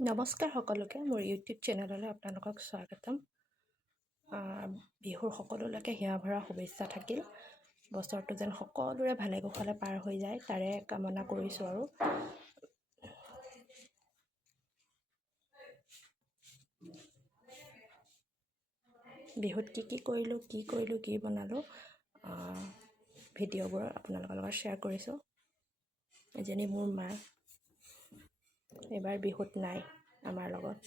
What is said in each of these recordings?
নমস্কাৰ সকলোকে মোৰ ইউটিউব চেনেললৈ আপোনালোকক স্বাগতম। বিহুৰ সকলোলৈকে হিয়া ভৰা শুভেচ্ছা থাকিল। বছৰটো যেন সকলোৰে ভালে কুশলে পাৰ হৈ যায় তাৰে কামনা কৰিছোঁ। আৰু বিহুত কি কৰিলোঁ, কি বনালোঁ ভিডিঅ'বোৰ আপোনালোকৰ লগত শ্বেয়াৰ কৰিছোঁ। এজনী মোৰ মা এইবাৰ বিহুত নাই আমাৰ লগত।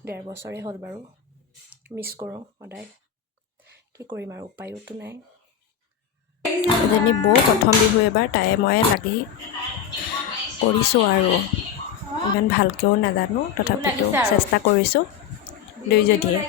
1.5 বছৰেই হ'ল বাৰু। মিছ কৰোঁ সদায়, কি কৰিম আৰু উপায়োতো নাই। এজনী বৌ প্ৰথম বিহু এবাৰ তাই মই লাগি কৰিছোঁ আৰু ইমান ভালকৈও নাজানো, তথাপিতো চেষ্টা কৰিছোঁ দুইজনীয়ে।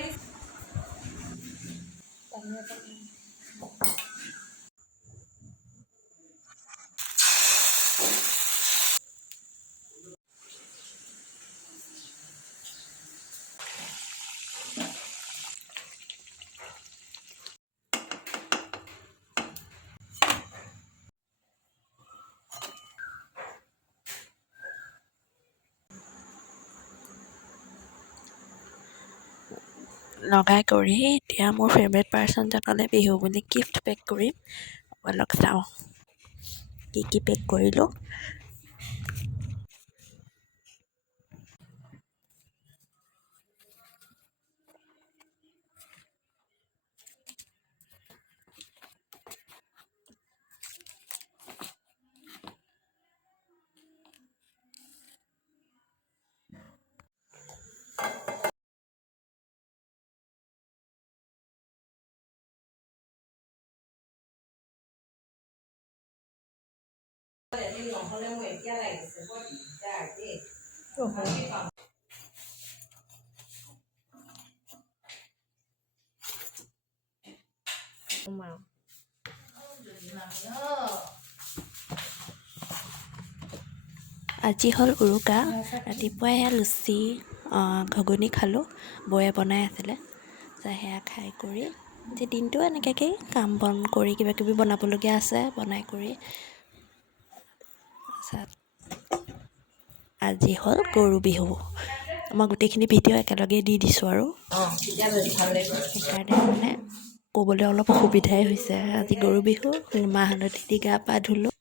লগাই কৰি এতিয়া মোৰ ফেভৰেট পাৰ্চনজনলৈ বিহু বুলি গিফ্ট পেক কৰিম। অলপ চাওঁ কি পেক কৰিলোঁ। নহ'লে মোৰ এতিয়া লাগিছে বৰ দিগদাৰ দেই। আজি হ'ল উৰুকা। ৰাতিপুৱাই লুচি ঘুগুনি খালোঁ, বৌয়ে বনাই আছিলে। সেয়া খাই কৰি আজি দিনটো এনেকৈ কাম বন কৰি কিবাকিবি বনাবলগীয়া আছে, বনাই কৰি আজি হ'ল গৰু বিহু। মই গোটেইখিনি ভিডিঅ' একেলগে দি দিছোঁ আৰু সেইকাৰণে মানে ক'বলৈ অলপ অসুবিধাই হৈছে। আজি গৰু বিহু, মাহ হালধি দি গা পা ধুলোঁ।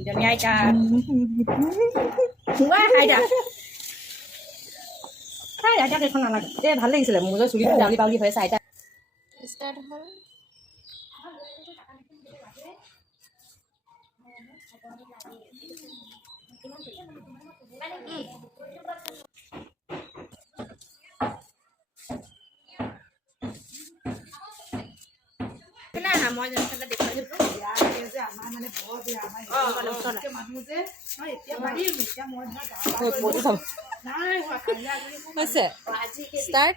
이전이 아이다. 뭐야 아이다. 아이다 그 খন নালাগে। এ ভাল লাগিছিলে মোৰ যে চুলিটো বাউলি বাউলি হৈ আছে আইতা। ষ্টাৰ্ট হ'ল। মানে কি না মই যেনে দেখুৱাই দিলোঁ যে আমাৰ মানে বৰ বেয়া আমাৰ মানুহ যে এতিয়া বাঢ়ি এতিয়া মই নাই হৈছে ষ্টাৰ্ট।